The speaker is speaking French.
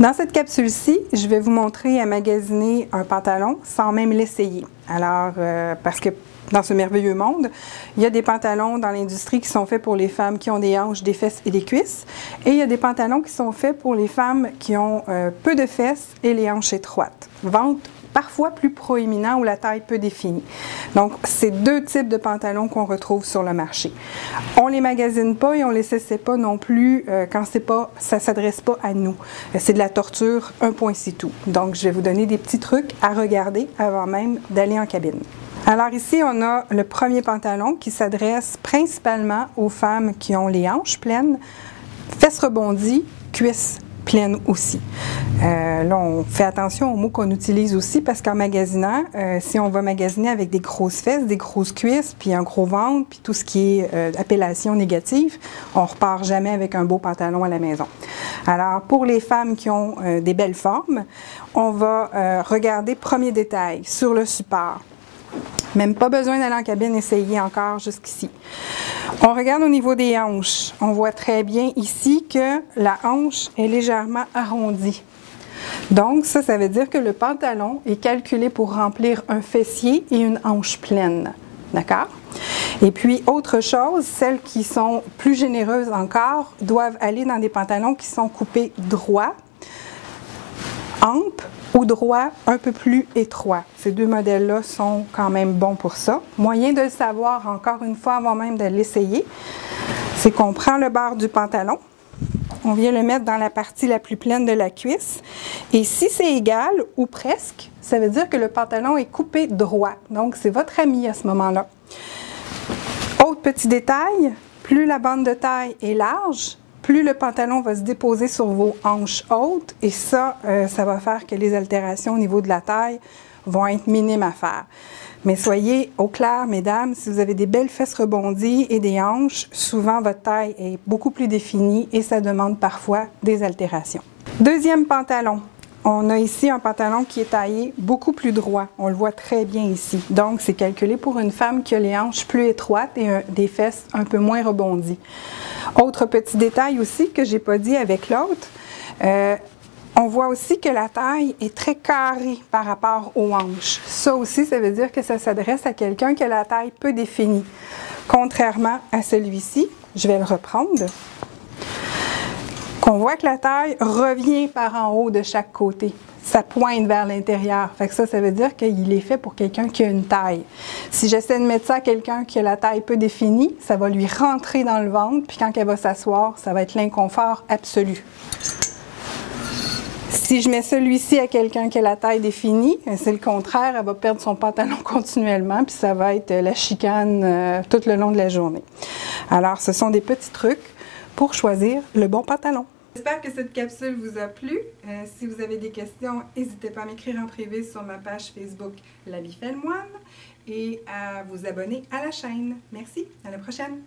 Dans cette capsule-ci, je vais vous montrer à magasiner un pantalon sans même l'essayer. Alors, parce que dans ce merveilleux monde, il y a des pantalons dans l'industrie qui sont faits pour les femmes qui ont des hanches, des fesses et des cuisses. Et il y a des pantalons qui sont faits pour les femmes qui ont peu de fesses et les hanches étroites. Ventre parfois plus proéminent ou la taille peu définie. Donc, c'est deux types de pantalons qu'on retrouve sur le marché. On ne les magasine pas et on ne les essaie pas non plus quand ça ne s'adresse pas à nous. C'est de la torture, un point c'est tout. Donc, je vais vous donner des petits trucs à regarder avant même d'aller en cabine. Alors ici, on a le premier pantalon qui s'adresse principalement aux femmes qui ont les hanches pleines, fesses rebondies, cuisses pleines aussi. Là, on fait attention aux mots qu'on utilise aussi parce qu'en magasinant, si on va magasiner avec des grosses fesses, des grosses cuisses, puis un gros ventre, puis tout ce qui est appellation négative, on ne repart jamais avec un beau pantalon à la maison. Alors, pour les femmes qui ont des belles formes, on va regarder premier détail sur le support. Même pas besoin d'aller en cabine essayer encore jusqu'ici. On regarde au niveau des hanches. On voit très bien ici que la hanche est légèrement arrondie. Donc, ça veut dire que le pantalon est calculé pour remplir un fessier et une hanche pleine. D'accord? Et puis, autre chose, celles qui sont plus généreuses encore doivent aller dans des pantalons qui sont coupés droit, ample, ou droit un peu plus étroit. Ces deux modèles-là sont quand même bons pour ça. Moyen de le savoir, encore une fois, avant même de l'essayer, c'est qu'on prend le bord du pantalon, on vient le mettre dans la partie la plus pleine de la cuisse, et si c'est égal ou presque, ça veut dire que le pantalon est coupé droit. Donc, c'est votre ami à ce moment-là. Autre petit détail, plus la bande de taille est large, plus le pantalon va se déposer sur vos hanches hautes et ça, ça va faire que les altérations au niveau de la taille vont être minimes à faire. Mais soyez au clair, mesdames, si vous avez des belles fesses rebondies et des hanches, souvent votre taille est beaucoup plus définie et ça demande parfois des altérations. Deuxième pantalon. On a ici un pantalon qui est taillé beaucoup plus droit. On le voit très bien ici. Donc, c'est calculé pour une femme qui a les hanches plus étroites et des fesses un peu moins rebondies. Autre petit détail aussi que je n'ai pas dit avec l'autre, on voit aussi que la taille est très carrée par rapport aux hanches. Ça aussi, ça veut dire que ça s'adresse à quelqu'un qui a la taille peu définie. Contrairement à celui-ci, je vais le reprendre, qu'on voit que la taille revient par en haut de chaque côté. Ça pointe vers l'intérieur. Fait que ça veut dire qu'il est fait pour quelqu'un qui a une taille. Si j'essaie de mettre ça à quelqu'un qui a la taille peu définie, ça va lui rentrer dans le ventre, puis quand elle va s'asseoir, ça va être l'inconfort absolu. Si je mets celui-ci à quelqu'un qui a la taille définie, c'est le contraire, elle va perdre son pantalon continuellement, puis ça va être la chicane tout le long de la journée. Alors, ce sont des petits trucs pour choisir le bon pantalon. J'espère que cette capsule vous a plu. Si vous avez des questions, n'hésitez pas à m'écrire en privé sur ma page Facebook L'Habit fait le moine et à vous abonner à la chaîne. Merci, à la prochaine!